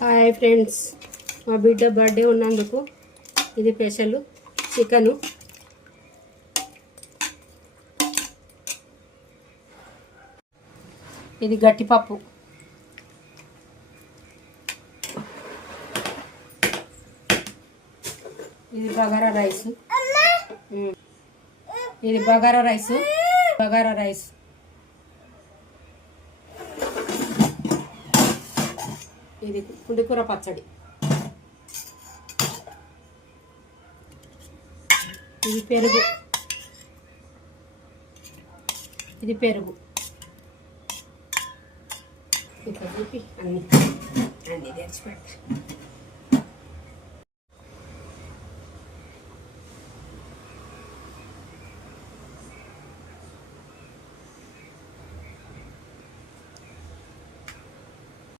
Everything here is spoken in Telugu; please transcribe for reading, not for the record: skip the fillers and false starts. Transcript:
హాయ్ ఫ్రెండ్స్, మా బిడ్డ బర్త్డే ఉన్నందుకు ఇది స్పెషల్ చికెను. ఇది గట్టిపప్పు, ఇది బగారా రైస్, ఇది బగారా రైస్, ఇది పుండికూర పచ్చడి, ఇది పెరుగు, ఇది పెరుగు. ఇట్లా చూపి అన్నీ తెచ్చిపెట్టు.